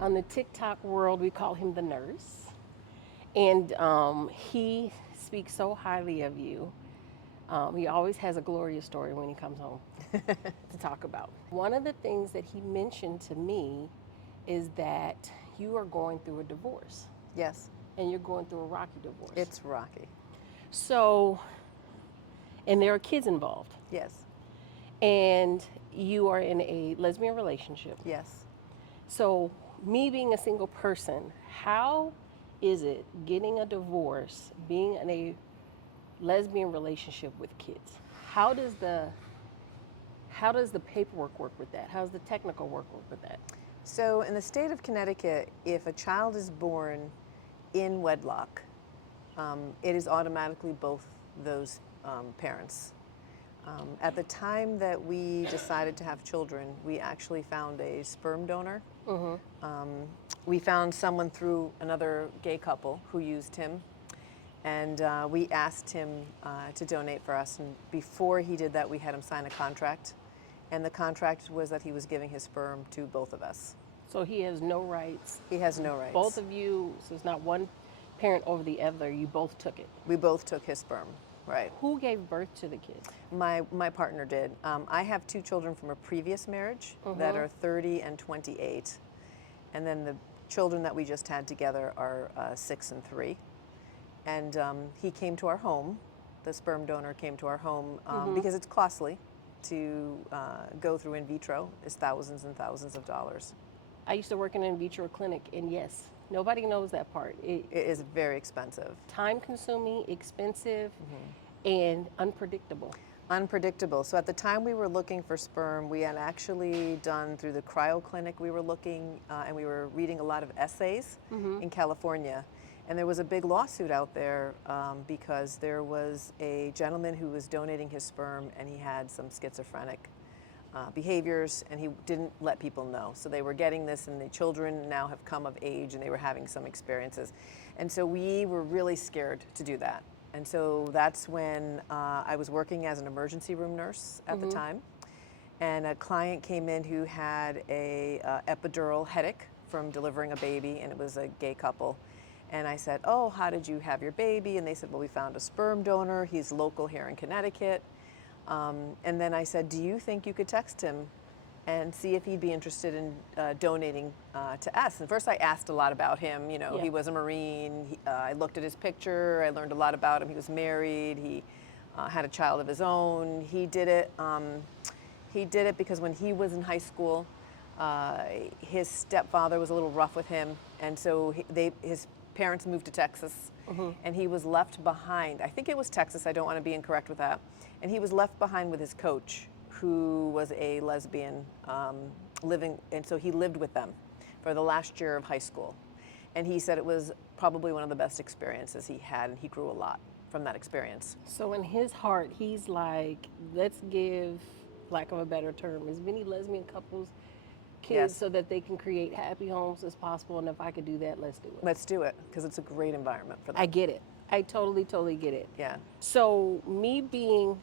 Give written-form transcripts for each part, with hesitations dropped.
On the TikTok world, we call him the nurse. And he speaks so highly of you. He always has a Gloria story when he comes home to talk about. One of the things that he mentioned to me is that you are going through a divorce Yes, and you're going through a rocky divorce. it's rocky. So, and there are kids involved, Yes, and you are in a lesbian relationship. yes. So, me being a single person, how is it getting a divorce, being in a lesbian relationship with kids? How does the paperwork work with that? How does the technical work with that? So, in the state of Connecticut, if a child is born in wedlock, it is automatically both those parents. At the time that we decided to have children, we actually found a sperm donor. We found someone through another gay couple who used him, and we asked him to donate for us. And before he did that, we had him sign a contract, and the contract was that he was giving his sperm to both of us. So he has no rights. He has no Both rights. of you, so it's not one parent over the other. You both took it. We both took his sperm, right? Who gave birth to the kids? My partner did. I have two children from a previous marriage that are 30 and 28, and then the children that we just had together are 6 and 3. And he came to our home. The sperm donor came to our home because it's costly to go through in vitro. It's thousands and thousands of dollars. I used to work in an in vitro clinic, and yes, nobody knows that part. It is very expensive. Time consuming, expensive, and unpredictable. Unpredictable. So at the time we were looking for sperm, we had actually done through the cryo clinic, we were looking and we were reading a lot of essays in California. And there was a big lawsuit out there because there was a gentleman who was donating his sperm and he had some schizophrenic behaviors and he didn't let people know. So they were getting this and the children now have come of age and they were having some experiences. And so we were really scared to do that. And so that's when I was working as an emergency room nurse at the time. And a client came in who had a epidural headache from delivering a baby, and it was a gay couple. And I said, "Oh, how did you have your baby?" And they said, "Well, we found a sperm donor. He's local here in Connecticut." And then I said, "Do you think you could text him and see if he'd be interested in donating to us?" And first I asked a lot about him. You know, Yeah. he was a Marine. I looked at his picture. I learned a lot about him. He was married. He had a child of his own. He did it. He did it because when he was in high school, his stepfather was a little rough with him, and so his parents moved to Texas, and he was left behind. I think it was Texas. I don't want to be incorrect with that. And he was left behind with his coach, who was a lesbian, living, and so he lived with them for the last year of high school. And he said it was probably one of the best experiences he had, and he grew a lot from that experience. So in his heart, he's like, let's give, lack of a better term, as many lesbian couples kids Yes. so that they can create happy homes as possible. And if I could do that, let's do it. Let's do it, because it's a great environment for them. I get it. I totally, totally get it. Yeah. So me being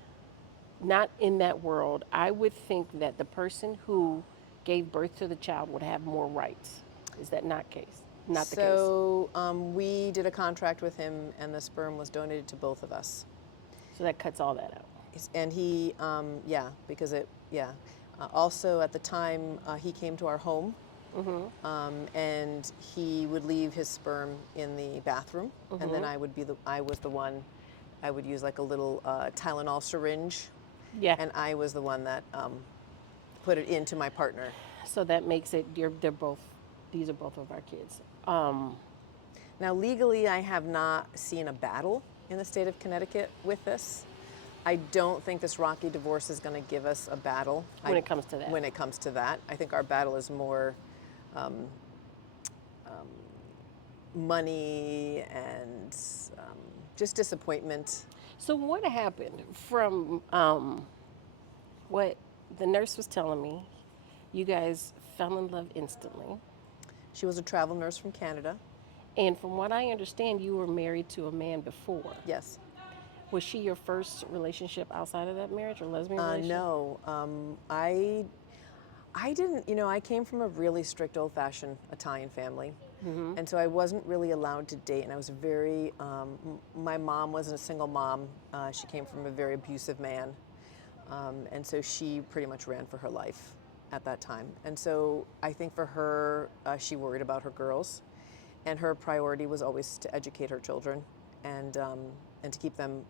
not in that world, I would think that the person who gave birth to the child would have more rights. Is that not case? Not the case. So we did a contract with him, and the sperm was donated to both of us. So that cuts all that out. And he, yeah, because it, yeah. Also, at the time, he came to our home, and he would leave his sperm in the bathroom, and then I was the one, I would use like a little Tylenol syringe, Yeah. and I was the one that put it into my partner. So that makes it, they're both, these are both of our kids. Now, legally, I have not seen a battle in the state of Connecticut with this. I don't think this rocky divorce is going to give us a battle. When it comes to that. When it comes to that. I think our battle is more money and just disappointment. So what happened from what the nurse was telling me? You guys fell in love instantly. She was a travel nurse from Canada. And from what I understand, you were married to a man before. Yes. Was she your first relationship outside of that marriage or lesbian relationship? No. I didn't, I came from a really strict old-fashioned Italian family. And so I wasn't really allowed to date, and I was very, my mom wasn't a single mom. She came from a very abusive man. And so she pretty much ran for her life at that time. And so I think for her, she worried about her girls, and her priority was always to educate her children and to keep them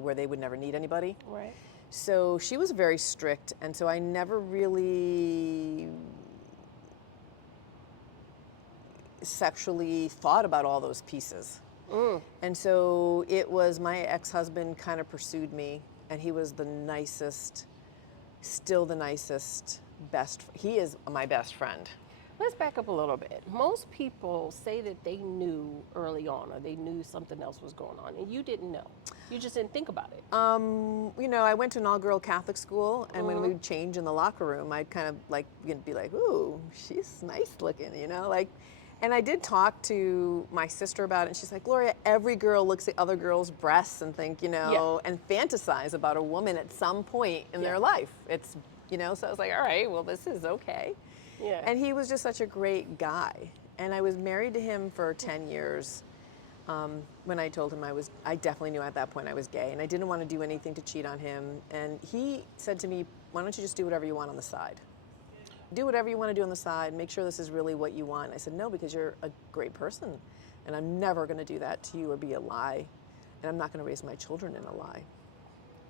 where they would never need anybody. Right. So she was very strict, and so I never really sexually thought about all those pieces. And so it was my ex-husband kind of pursued me, and he was the nicest, still the nicest, he is my best friend. Let's back up a little bit. Most people say that they knew early on or they knew something else was going on, and you didn't know. You just didn't think about it. I went to an all-girl Catholic school, and when we would change in the locker room, I'd kind of like be like, "Ooh, she's nice looking," like. And I did talk to my sister about it, and she's like, "Gloria, every girl looks at other girls' breasts and think, and fantasize about a woman at some point in their life. It's, so I was like, all right, well, this is okay." Yeah. And he was just such a great guy. And I was married to him for 10 years. When I told him I definitely knew at that point I was gay, and I didn't want to do anything to cheat on him. And he said to me, "Why don't you just do whatever you want on the side? Do whatever you want to do on the side. Make sure this is really what you want." I said, "No, because you're a great person, and I'm never going to do that to you or be a lie, and I'm not going to raise my children in a lie."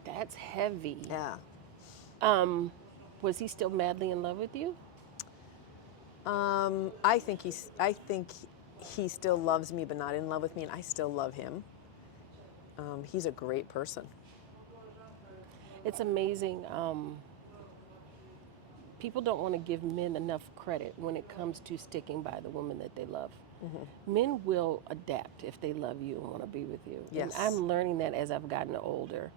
That's heavy. Yeah. Was he still madly in love with you? I think he still loves me, but not in love with me, and I still love him. He's a great person. It's amazing. People don't want to give men enough credit when it comes to sticking by the woman that they love. Men will adapt if they love you and want to be with you. Yes. And I'm learning that as I've gotten older.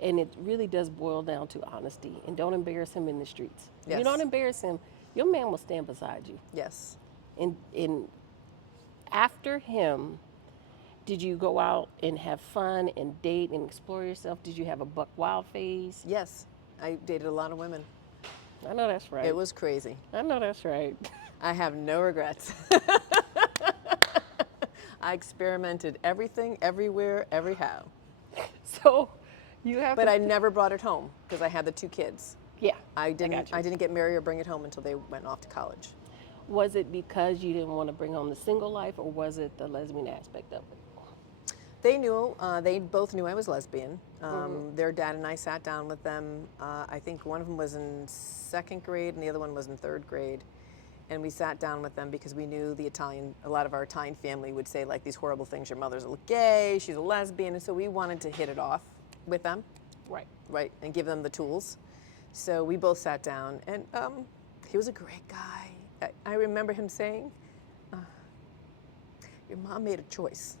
And it really does boil down to honesty. And don't embarrass him in the streets. If Yes. you don't embarrass him, your man will stand beside you. Yes. And after him, did you go out and have fun and date and explore yourself? Did you have a buck wild phase? Yes. I dated a lot of women. I know that's right. It was crazy. I know that's right. I have no regrets. I experimented everything, everywhere, everyhow. So you have But to, I never brought it home because I had the 2 kids. yeah. I got you. didn't get married or bring it home until they went off to college. Was it because you didn't want to bring home the single life, or was it the lesbian aspect of it? They both knew I was lesbian. Their dad and I sat down with them. I think one of them was in 2nd grade and the other one was in 3rd grade. And we sat down with them because we knew a lot of our Italian family would say like these horrible things. Your mother's gay, she's a lesbian. And so we wanted to hit it off with them. Right, and give them the tools. So we both sat down, and he was a great guy. I remember him saying, "Your mom made a choice.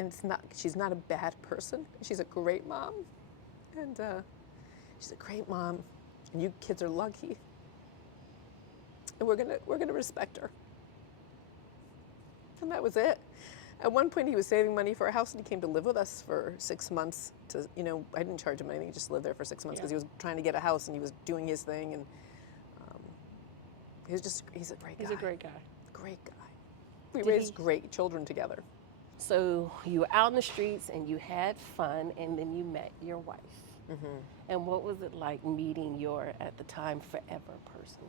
And she's not a bad person. She's a great mom. And she's a great mom. And you kids are lucky. And we're gonna respect her." And that was it. At one point, he was saving money for a house, and he came to live with us for 6 months. I didn't charge him anything; he just lived there for 6 months because he was trying to get a house and he was doing his thing. And he's a great guy. He's a great guy. Great guy. We raised great children together. So you were out in the streets and you had fun, and then you met your wife. And what was it like meeting your, at the time, forever person?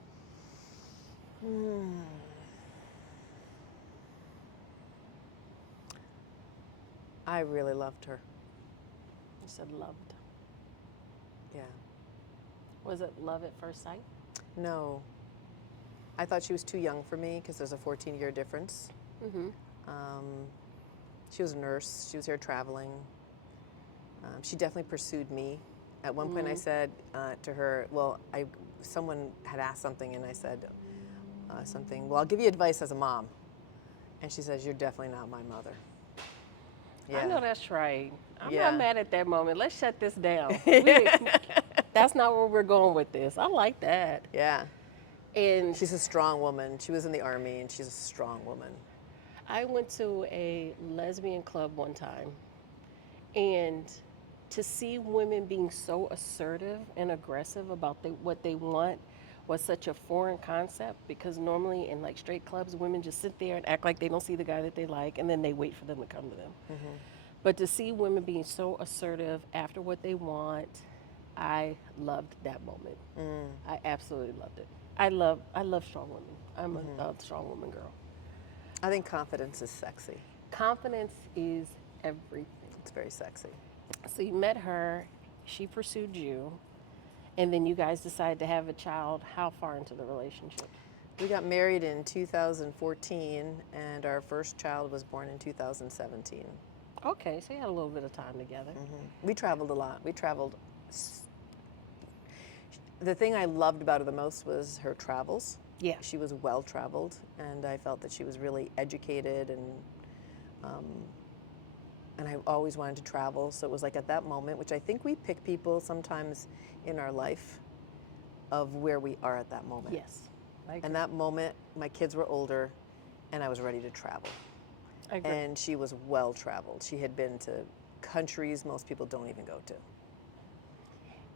I really loved her. You said loved. Yeah. Was it love at first sight? No. I thought she was too young for me because there's a 14-year difference. She was a nurse. She was here traveling. She definitely pursued me. At one point I said to her, someone had asked something, and I said something, "Well, I'll give you advice as a mom." And she says, "You're definitely not my mother." I know that's right. I'm Yeah. not mad at that moment. Let's shut this down. That's not where we're going with this. I like that. Yeah. And She's a strong woman. She was in the Army, and she's a strong woman. I went to a lesbian club one time, and to see women being so assertive and aggressive about what they want, was such a foreign concept because normally in like straight clubs, women just sit there and act like they don't see the guy that they like and then they wait for them to come to them. Mm-hmm. But to see women being so assertive after what they want, I loved that moment. Mm. I absolutely loved it. I love strong women. I'm Mm-hmm. a strong woman girl. I think confidence is sexy. Confidence is everything. It's very sexy. So you met her, she pursued you, and then you guys decided to have a child. How far into the relationship? We got married in 2014, and our first child was born in 2017. Okay, so you had a little bit of time together. We traveled a lot. The thing I loved about her the most was her travels. Yeah. She was well traveled, and I felt that she was really educated, um, and I always wanted to travel. So it was like at that moment, which I think we pick people sometimes in our life of where we are at that moment. Yes. I agree. And that moment, my kids were older, and I was ready to travel. I agree. And she was well traveled. She had been to countries most people don't even go to.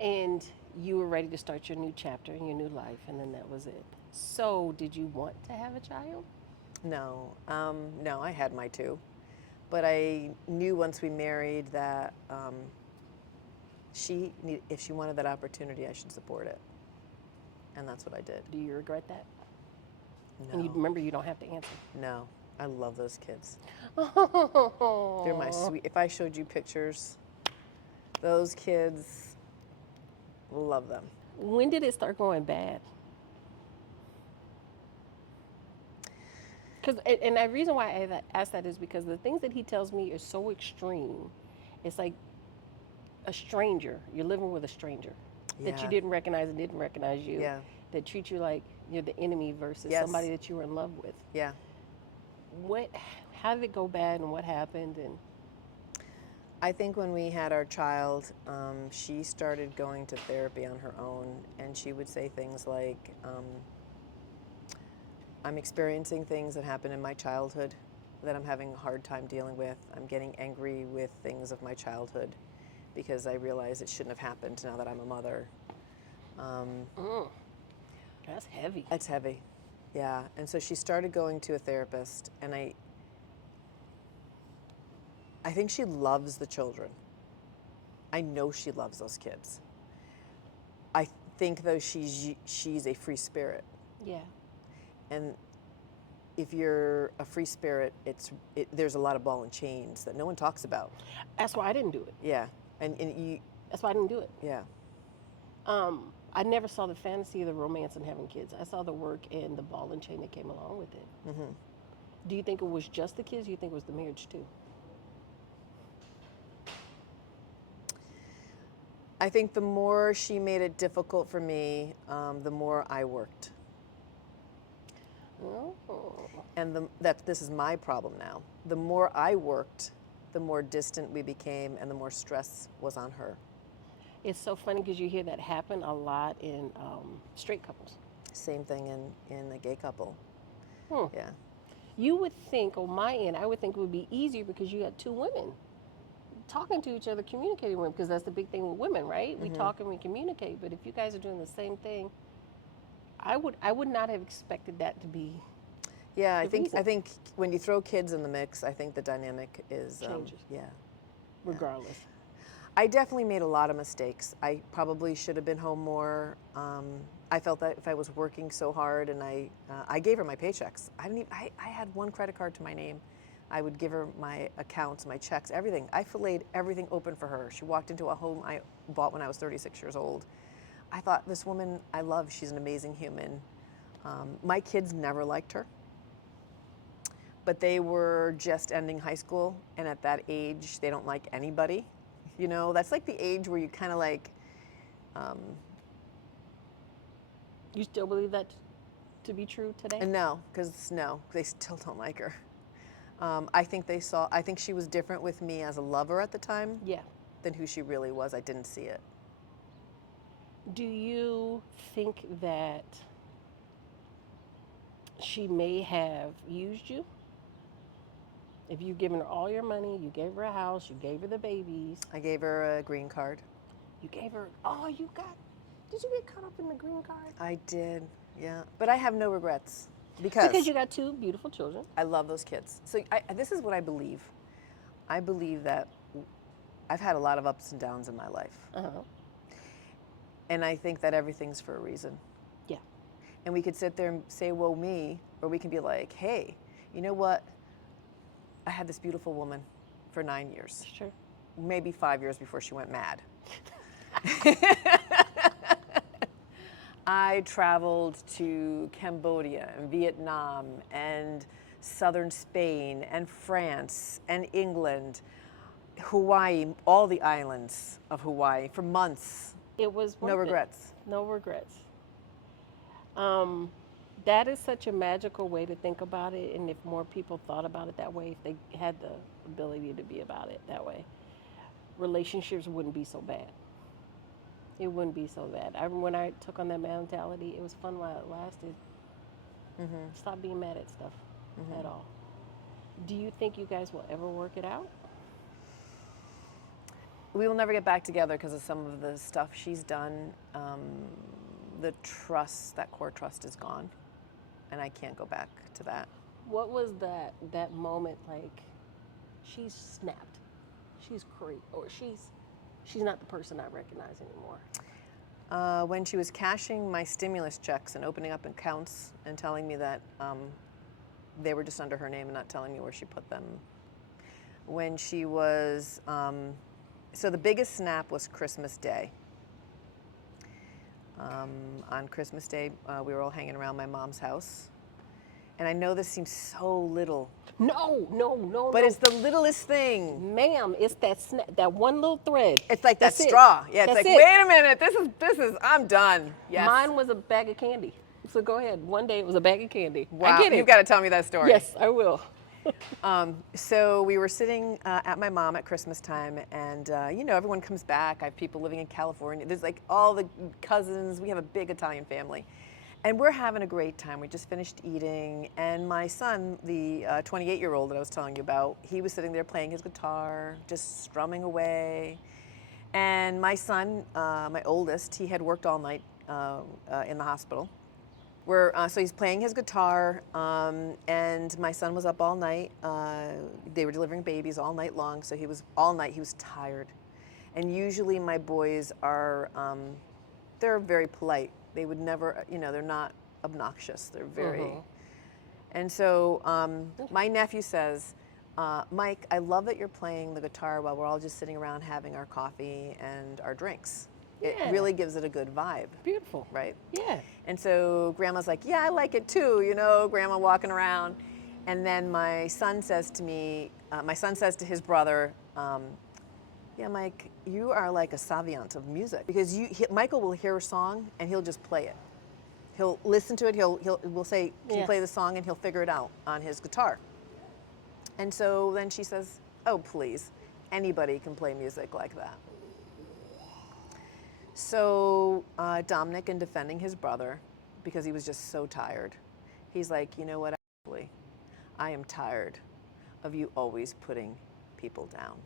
And you were ready to start your new chapter in your new life, and then that was it. So, did you want to have a child? No, no, I had my two, but I knew once we married that if she wanted that opportunity, I should support it, and that's what I did. Do you regret that? No, And you remember you don't have to answer. no, I love those kids. They're my Oh. sweet. If I showed you pictures, those kids, love them. When did it start going bad? Because and the reason why I ask that is because the things that he tells me are so extreme. It's like a stranger. You're living with a stranger that you Yeah. didn't recognize and didn't recognize you. Yeah, That treat you like you're the enemy versus Yes. somebody that you were in love with. yeah. What? How did it go bad and what happened? And I think when we had our child, she started going to therapy on her own, and she would say things like, I'm experiencing things that happened in my childhood that I'm having a hard time dealing with. I'm getting angry with things of my childhood because I realize it shouldn't have happened now that I'm a mother. mm, that's heavy. It's heavy. Yeah. And so she started going to a therapist, and I think she loves the children. I know she loves those kids. I think though she's a free spirit, Yeah. and if you're a free spirit, there's a lot of ball and chains that no one talks about. That's why I didn't do it. Yeah, and you, That's why I didn't do it. yeah, I never saw the fantasy of the romance and having kids. I saw the work and the ball and chain that came along with it. hmm Do you think it was just the kids? Do you think it was the marriage too? I think the more she made it difficult for me, the more I worked, Oh. and this is my problem now. The more I worked, the more distant we became, and the more stress was on her. It's so funny because you hear that happen a lot in straight couples. Same thing in a gay couple. Hmm. Yeah. You would think, on my end, I would think it would be easier because you got two women talking to each other, communicating with them, because that's the big thing with women, right? We talk and we communicate. But if you guys are doing the same thing, I would not have expected that to be Yeah, the reason. I think when you throw kids in the mix, I think the dynamic is Changes. yeah. regardless. I definitely made a lot of mistakes. I probably should have been home more. I felt that if I was working so hard, and I gave her my paychecks. I had one credit card to my name. I would give her my accounts, my checks, everything. I filleted everything open for her. She walked into a home I bought when I was 36 years old. I thought, this woman I love, she's an amazing human. My kids never liked her, but they were just ending high school, and at that age, they don't like anybody. You know, that's like the age where you kind of like, You still believe that to be true today? and no, they still don't like her. I think she was different with me as a lover at the time Yeah. than who she really was. I didn't see it. Do you think that she may have used you? If you've given her all your money, you gave her a house, you gave her the babies, I gave her a green card. you gave her all you got. Did you get caught up in the green card? I did, yeah. But I have no regrets Because you got two beautiful children. I love those kids. So this is what I believe. I believe that I've had a lot of ups and downs in my life. And I think that everything's for a reason. Yeah. And we could sit there and say, "Woe me," or we can be like, "Hey, you know what? I had this beautiful woman for 9 years. Sure. Maybe 5 years before she went mad." I traveled to Cambodia and Vietnam and southern Spain and France and England, Hawaii, all the islands of Hawaii for months. It was worth No regrets. No regrets. That is such a magical way to think about it, and if more people thought about it that way, if they had the ability to be about it that way, relationships wouldn't be so bad. It wouldn't be so bad. When I took on that mentality, it was fun while it lasted. Stop being mad at stuff at all. Do you think you guys will ever work it out? We will never get back together because of some of the stuff she's done. The trust, that core trust is gone, and I can't go back to that. What was that moment like? She's snapped. She's crazy, or she's not the person I recognize anymore. When she was cashing my stimulus checks and opening up accounts and telling me that they were just under her name and not telling me where she put them. When she was, so the biggest snap was Christmas Day. On Christmas Day, we were all hanging around my mom's house. And I know this seems so little. No. But it's the littlest thing. Ma'am, it's that one little thread. It's like that That's straw. Yeah, it's That's like, it. wait a minute, this is, I'm done. Yes. Mine was a bag of candy. So go ahead. One day it was a bag of candy. Wow, I get it. you've got to tell me that story. Yes, I will. So we were sitting at my mom at Christmas time, and everyone comes back. I have people living in California. There's like all the cousins. We have a big Italian family. And we're having a great time. We just finished eating, and my son, the 28-year-old that I was telling you about, he was sitting there playing his guitar, just strumming away. And my son, my oldest, he had worked all night in the hospital. So he's playing his guitar, and my son was up all night. They were delivering babies all night long, so he was tired. And usually my boys are, they're very polite. They would never, they're not obnoxious. They're very, and so my nephew says, Mike, I love that you're playing the guitar while we're all just sitting around having our coffee and our drinks. It really gives it a good vibe. Beautiful. Right? Yeah. And so Grandma's like, yeah, I like it too, Grandma walking around. And then my son says to his brother, yeah, Mike, you are like a savant of music, because Michael will hear a song and he'll just play it. He'll listen to it. We'll say, can you play the song? And he'll figure it out on his guitar. And so then she says, oh, please, anybody can play music like that. So Dominic, in defending his brother, because he was just so tired, he's like, you know what, actually, I am tired of you always putting people down.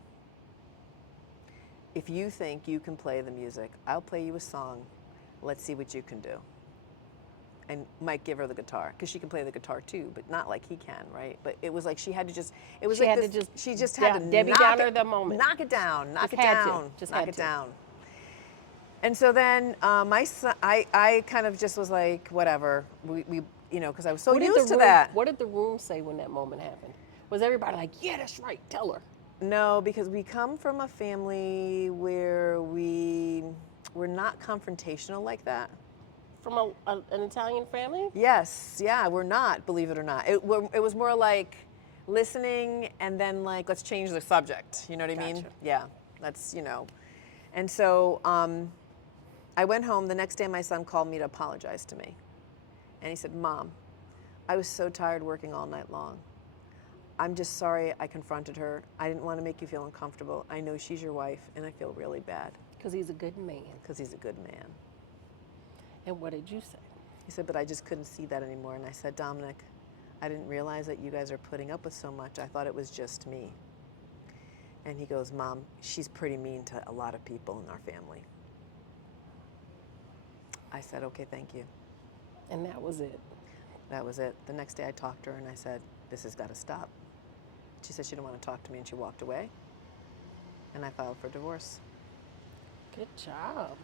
If you think you can play the music, I'll play you a song. Let's see what you can do. And Mike give her the guitar, because she can play the guitar too, but not like he can, right? But it was like she had to just, it was like this, she just had to Debbie Downer the moment. Knock it down, knock it Just had down, to. Just knock had it to. down. And so then my son, I kind of just was like, whatever, we because I was so used to that. What did the room say when that moment happened? Was everybody like, yeah, that's right, tell her? No, because we come from a family where we're not confrontational like that. From an Italian family? Yes, yeah, we're not, believe it or not. It was more like listening and then like, let's change the subject. You know what I mean? Gotcha. Yeah, that's, And so I went home. The next day my son called me to apologize to me. And he said, Mom, I was so tired working all night long. I'm just sorry I confronted her. I didn't want to make you feel uncomfortable. I know she's your wife, and I feel really bad. Because he's a good man. Because he's a good man. And what did you say? He said, but I just couldn't see that anymore. And I said, Dominic, I didn't realize that you guys are putting up with so much. I thought it was just me. And he goes, Mom, she's pretty mean to a lot of people in our family. I said, okay, thank you. And that was it. That was it. The next day I talked to her and I said, this has got to stop. She said she didn't want to talk to me and she walked away. And I filed for divorce. Good job.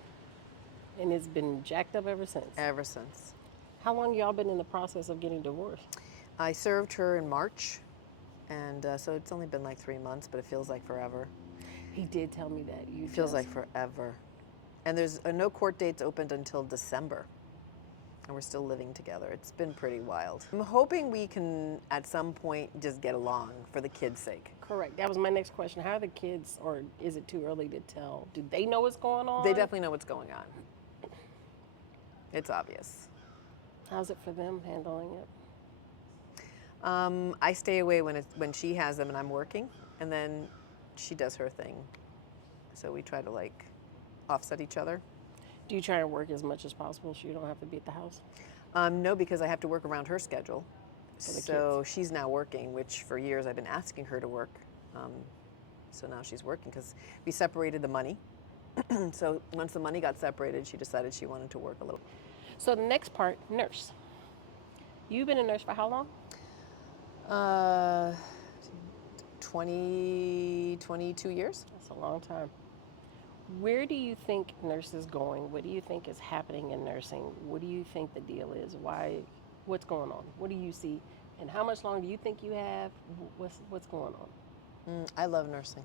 And it's been jacked up ever since. Ever since. How long y'all been in the process of getting divorced? I served her in March. And so it's only been like 3 months, but it feels like forever. He did tell me that. It feels like forever. And there's no court dates opened until December. And we're still living together. It's been pretty wild. I'm hoping we can, at some point, just get along for the kids' sake. Correct. That was my next question. How are the kids, or is it too early to tell? Do they know what's going on? They definitely know what's going on. It's obvious. How's it for them handling it? I stay away when she has them and I'm working, and then she does her thing. So we try to like offset each other. Do you try to work as much as possible so you don't have to be at the house? No, because I have to work around her schedule. For the So kids. she's now working, which for years I've been asking her to work. So now she's working because we separated the money. So once the money got separated, she decided she wanted to work a little. So the next part, nurse. You've been a nurse for how long? 22 years. That's a long time. Where do you think nurse is going? What do you think is happening in nursing? What do you think the deal is? Why? What's going on? What do you see? And how much longer do you think you have? What's going on? I love nursing.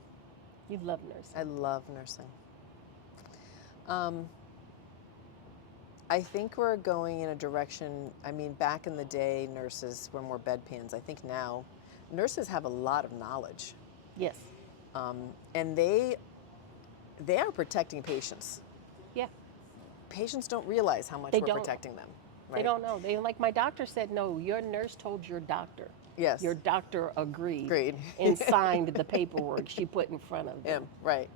You love nursing. I love nursing. I think we're going in a direction, I mean, back in the day, nurses were more bedpans. I think now, nurses have a lot of knowledge. Yes. And they are protecting patients. Yeah. Patients don't realize how much They we're don't. protecting them. They Right? don't know. They like my doctor said, no, your nurse told your doctor. Yes. Your doctor agreed. Agreed. And signed the paperwork she put in front of Yeah, them. right.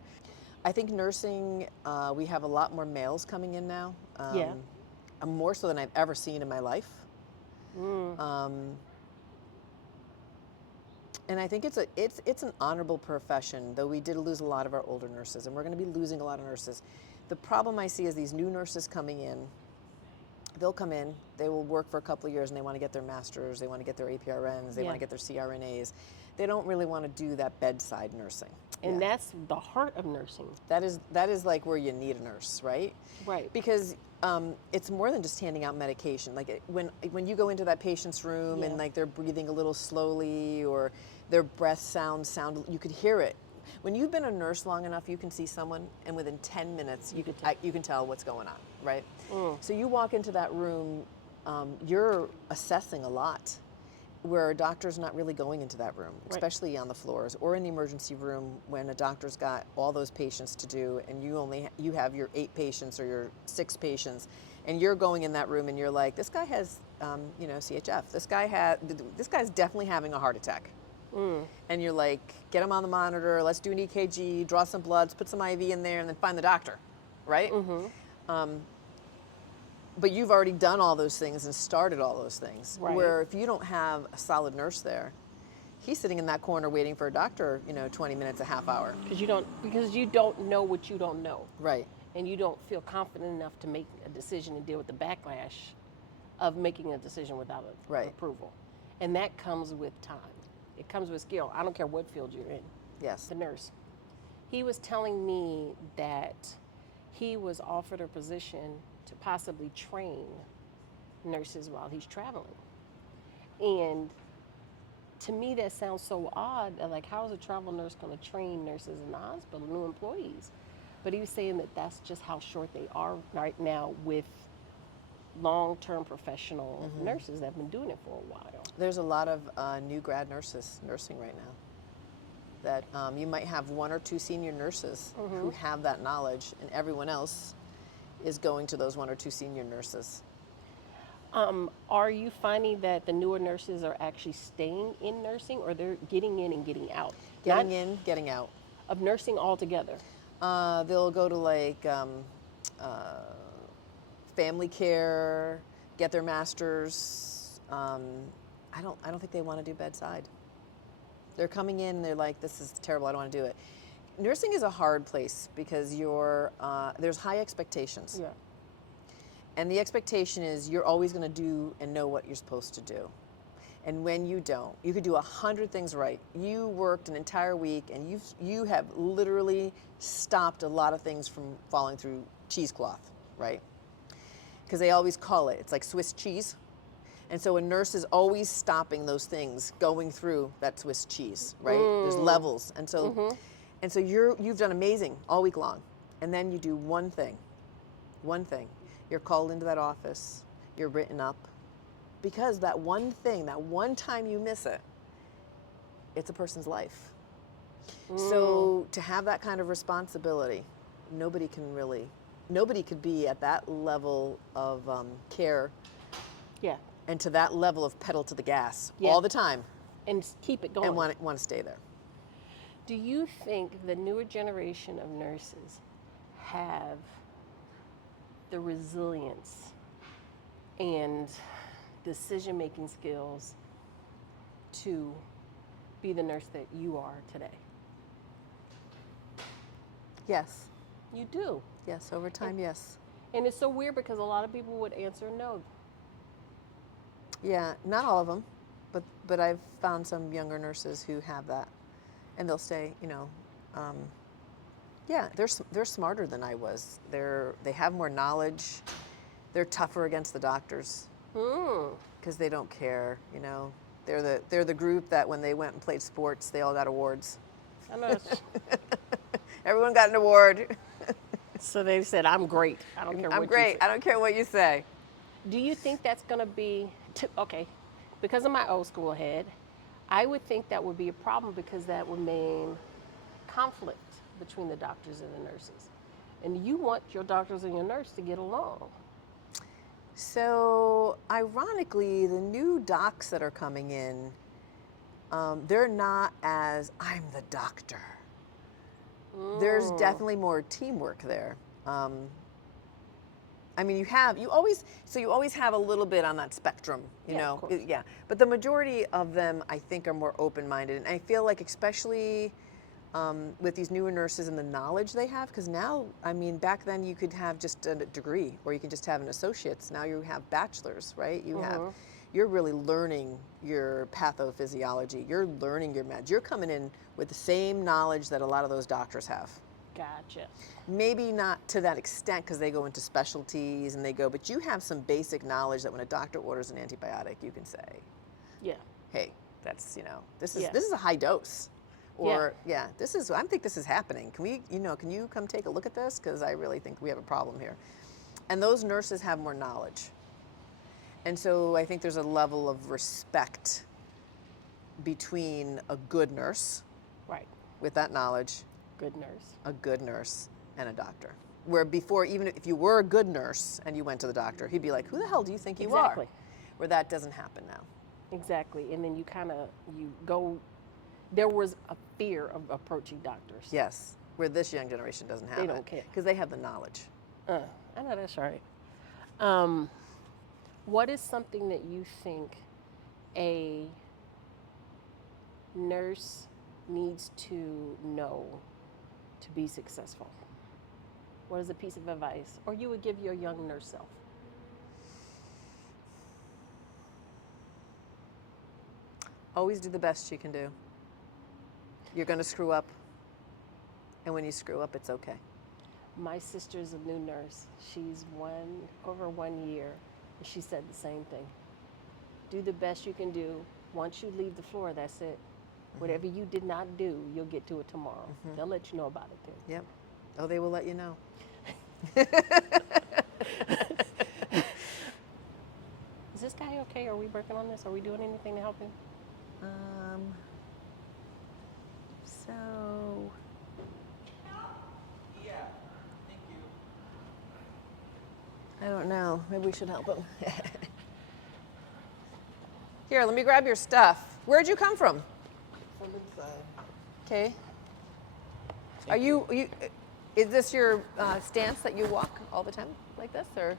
I think nursing, we have a lot more males coming in now. Yeah. More so than I've ever seen in my life. And I think it's an honorable profession, though we did lose a lot of our older nurses, and we're going to be losing a lot of nurses. The problem I see is these new nurses coming in, they'll come in, they will work for a couple of years, and they want to get their masters, they want to get their APRNs, they want to get their CRNAs. They don't really want to do that bedside nursing. And that's the heart of nursing. That is like where you need a nurse, right? Right. Because it's more than just handing out medication. Like when you go into that patient's room and like they're breathing a little slowly or their breath sound, you could hear it. When you've been a nurse long enough, you can see someone, and within 10 minutes, you can tell what's going on, right? So you walk into that room, you're assessing a lot, where a doctor's not really going into that room, especially on the floors or in the emergency room when a doctor's got all those patients to do, and you have your 8 patients or your 6 patients, and you're going in that room and you're like, this guy has, CHF. This guy's definitely having a heart attack. And you're like, get him on the monitor, let's do an EKG, draw some bloods, put some IV in there, and then find the doctor, right? But you've already done all those things and started all those things. Right. Where if you don't have a solid nurse there, he's sitting in that corner waiting for a doctor, 20 minutes, a half hour. Because you don't know what you don't know. Right. And you don't feel confident enough to make a decision and deal with the backlash of making a decision without approval. And that comes with time. It comes with skill. I don't care what field you're in. Yes. The nurse. He was telling me that he was offered a position to possibly train nurses while he's traveling. And to me, that sounds so odd. Like, how is a travel nurse going to train nurses in the hospital, new employees? But he was saying that that's just how short they are right now with long-term professional nurses that have been doing it for a while. There's a lot of new grad nurses nursing right now. That you might have 1 or 2 senior nurses who have that knowledge, and everyone else is going to those 1 or 2 senior nurses. Are you finding that the newer nurses are actually staying in nursing, or they're getting in and getting out? Getting in, getting out. Of nursing altogether? They'll go to like family care, get their masters. I don't think they want to do bedside. They're coming in and they're like, this is terrible, I don't want to do it. Nursing is a hard place because there's high expectations. Yeah. And the expectation is you're always going to do and know what you're supposed to do. And when you don't, you could do 100 things right. You worked an entire week and you have literally stopped a lot of things from falling through cheesecloth, right? Because they always call it, it's like Swiss cheese. And so a nurse is always stopping those things going through that Swiss cheese, right? There's levels. And so you've done amazing all week long. And then you do one thing. You're called into that office, you're written up. Because that one thing, that one time you miss it, it's a person's life. So to have that kind of responsibility, nobody could be at that level of care. Yeah. And to that level of pedal to the gas Yeah. all the time. And keep it going. And want to stay there. Do you think the newer generation of nurses have the resilience and decision-making skills to be the nurse that you are today? Yes. You do. Yes, over time, yes. And it's so weird because a lot of people would answer no. Yeah, not all of them, but I've found some younger nurses who have that, and they'll say, yeah, they're smarter than I was. They have more knowledge. They're tougher against the doctors because they don't care. They're the group that when they went and played sports, they all got awards. I know. Everyone got an award. So they said, "I'm great. I don't care what I'm you great. say." I don't care what you say. Do you think that's going to be okay? Because of my old school head, I would think that would be a problem because that would mean conflict between the doctors and the nurses. And you want your doctors and your nurse to get along. So, ironically, the new docs that are coming in, they're not as, I'm the doctor. There's definitely more teamwork there. I mean, you always have a little bit on that spectrum, you know. Of course. Yeah. But the majority of them, I think, are more open-minded. And I feel like especially with these newer nurses and the knowledge they have, because now, I mean, back then you could have just a degree or you could just have an associate's. Now you have bachelor's, right? You're really learning your pathophysiology. You're learning your meds. You're coming in with the same knowledge that a lot of those doctors have. Gotcha. Maybe not to that extent because they go into specialties but you have some basic knowledge that when a doctor orders an antibiotic, you can say, Yeah. hey, that's, this is a high dose. Or, I think this is happening. Can you come take a look at this? Because I really think we have a problem here. And those nurses have more knowledge. And so I think there's a level of respect between a good nurse, Right. with that knowledge, Good nurse. a good nurse, and a doctor. Where before, even if you were a good nurse and you went to the doctor, he'd be like, who the hell do you think you Exactly. are? Where that doesn't happen now. Exactly. And then there was a fear of approaching doctors. Yes, where this young generation doesn't have They it. don't care. Because they have the knowledge. I know that's right. What is something that you think a nurse needs to know to be successful? What is a piece of advice, or you would give your young nurse self? Always do the best you can do. You're going to screw up. And when you screw up, it's okay. My sister's a new nurse. She's over 1 year, and she said the same thing. Do the best you can do. Once you leave the floor, that's it. Whatever you did not do, you'll get to it tomorrow. They'll let you know about it then. Yep. Oh, they will let you know. Is this guy okay? Are we working on this? Are we doing anything to help him? So, Yeah, thank you. I don't know. Maybe we should help him. Here, let me grab your stuff. Where'd you come from? From inside. Okay. Is this your stance that you walk all the time like this, or?